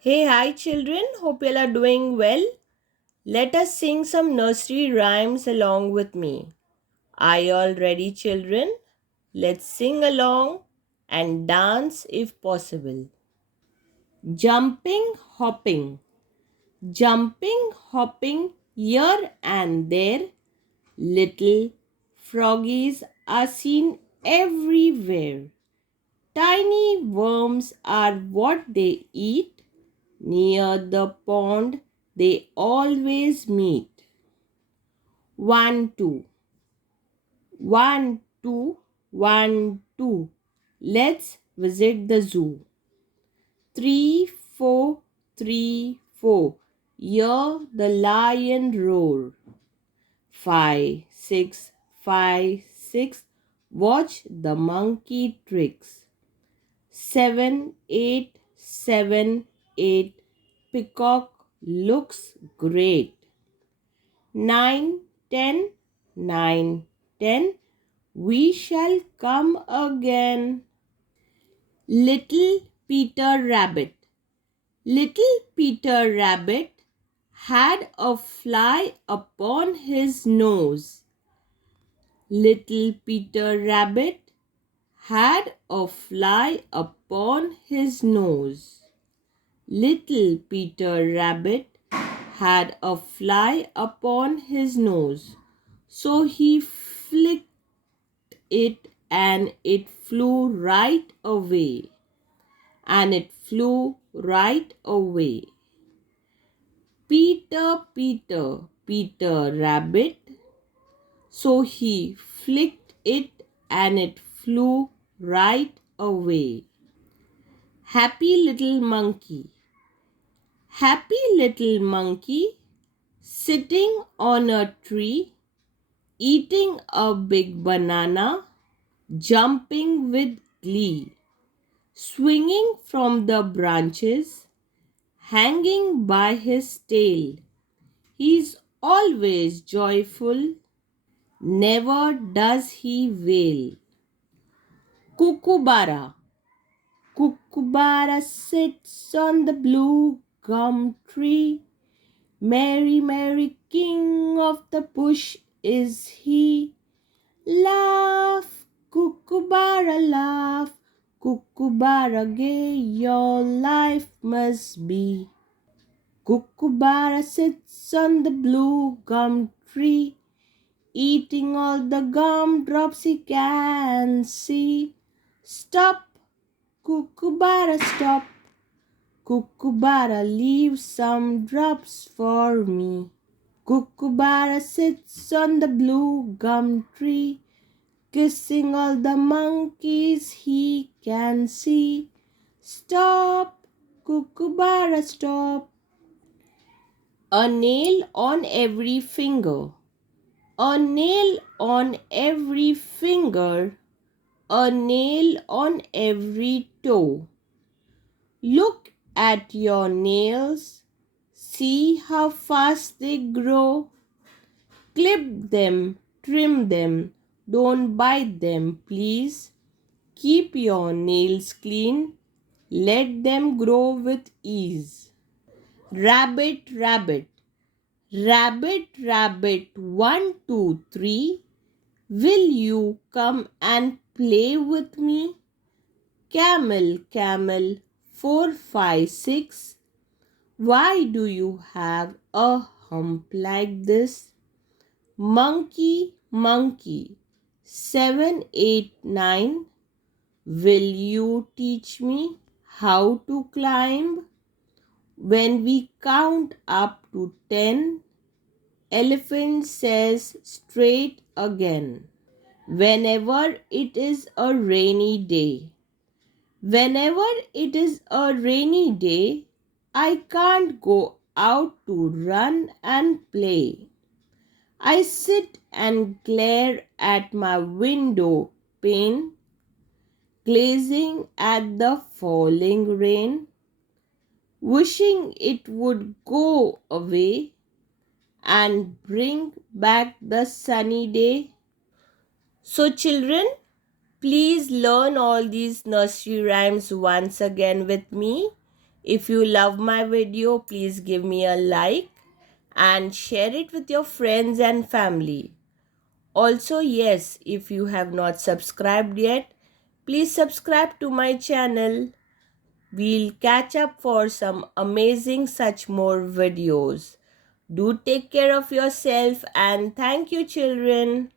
Hey, hi children. Hope you all are doing well. Let us sing some nursery rhymes along with me. Are you all ready, children? Let's sing along and dance if possible. Jumping, hopping, jumping, hopping here and there. Little froggies are seen everywhere. Tiny worms are what they eat. Near the pond they always meet. 1, 2. 1, 2, 1, 2. Let's visit the zoo. 3, 4, 3, 4. Hear the lion roar. 5, 6, 5, 6. Watch the monkey tricks. 7, 8, 7, 8. Peacock looks great. 9, 10, 9, 10. We shall come again. Little Peter Rabbit. Little Peter Rabbit had a fly upon his nose. Little Peter Rabbit had a fly upon his nose. Little Peter Rabbit had a fly upon his nose. So he flicked it and it flew right away. And it flew right away. Peter, Peter, Peter Rabbit. So he flicked it and it flew right away. Happy little monkey. Happy little monkey sitting on a tree, eating a big banana, jumping with glee, swinging from the branches, hanging by his tail. He's always joyful, never does he wail. Cuckoobara. Cuckoobara sits on the blue gum tree. Merry, merry king of the bush is he. Laugh, Cuckoobara, laugh. Cuckoobara gay your life must be. Cuckoobara sits on the blue gum tree, eating all the gumdrops he can see. Stop, Cuckoobara, stop. Cuckoobara, leave some drops for me. Cuckoobara sits on the blue gum tree, kissing all the monkeys he can see. Stop, Cuckoobara, stop. A nail on every finger. A nail on every finger. A nail on every toe. Look at your nails. See how fast they grow. Clip them, trim them. Don't bite them, please. Keep your nails clean. Let them grow with ease. Rabbit, rabbit. Rabbit, rabbit, 1, 2, 3. Will you come and play with me? Camel, camel, 4, 5, 6. Why do you have a hump like this? Monkey, monkey, 7, 8, 9. Will you teach me how to climb? When we count up to 10, elephant says straight again. Whenever it is a rainy day. Whenever it is a rainy day, I can't go out to run and play. I sit and glare at my window pane, gazing at the falling rain, wishing it would go away and bring back the sunny day. So, children, please learn all these nursery rhymes once again with me. If you love my video, please give me a like and share it with your friends and family. Also, yes, if you have not subscribed yet, please subscribe to my channel. We'll catch up for some amazing such more videos. Do take care of yourself and thank you, children.